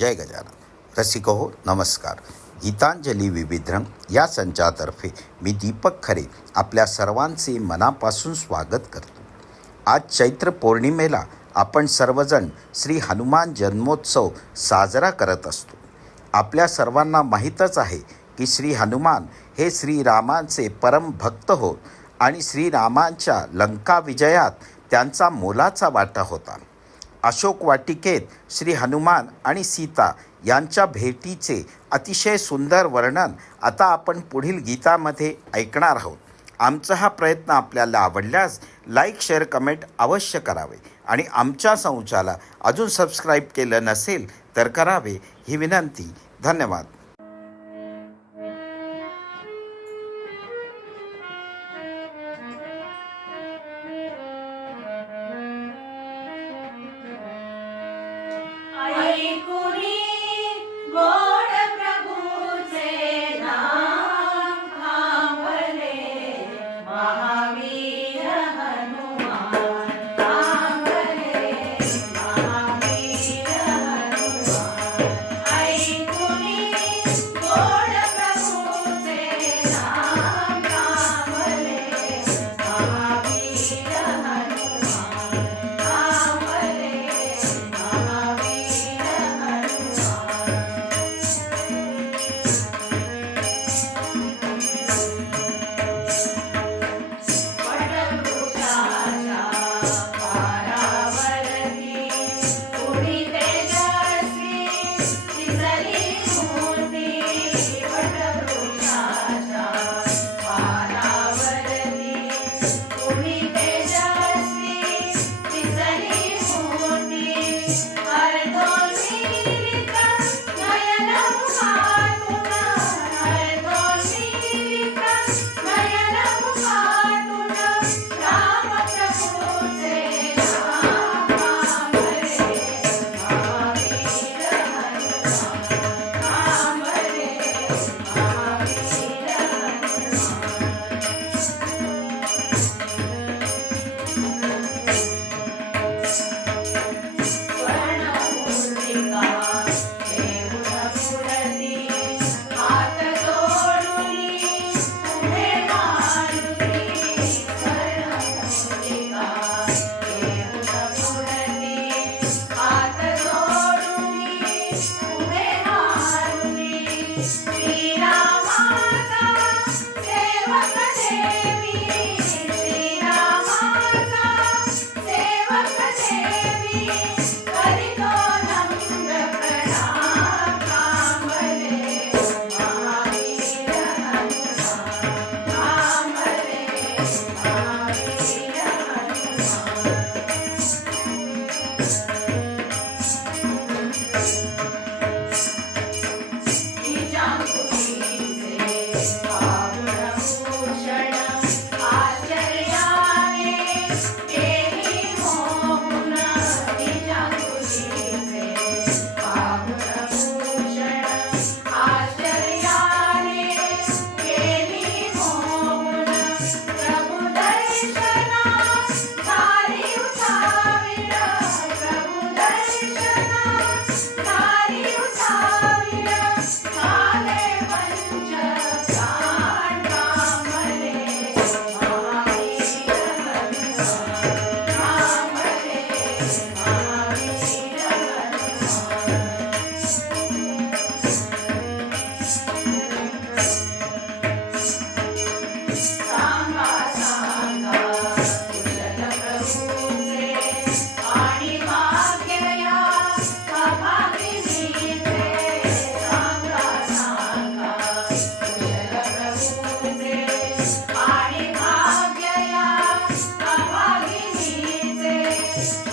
जय गजानन. रसिक हो नमस्कार. गीतांजली विविध्रम या संचातर्फे मी दीपक खरे आपल्या सर्वांचे मनापासून स्वागत करतो. आज चैत्र पौर्णिमेला आपण सर्वजण श्री हनुमान जन्मोत्सव साजरा करत असतो. आपल्या सर्वांना माहीतच आहे की श्री हनुमान हे श्रीरामांचे परम भक्त होत आणि श्रीरामांच्या लंका विजयात त्यांचा मोलाचा वाटा होता. अशोक वाटिकेत श्री हनुमान आणि सीता यांच्या भेटीचे अतिशय सुंदर वर्णन आता आपण पुढील गीतामध्ये ऐकणार आहोत. आमचा हा प्रयत्न आपल्याला आवडल्यास लाईक शेअर कमेंट अवश्य करावे आणि आमच्या संचाला अजून सबस्क्राईब केलं नसेल तर करावे ही विनंती. धन्यवाद. Yeah. Peace.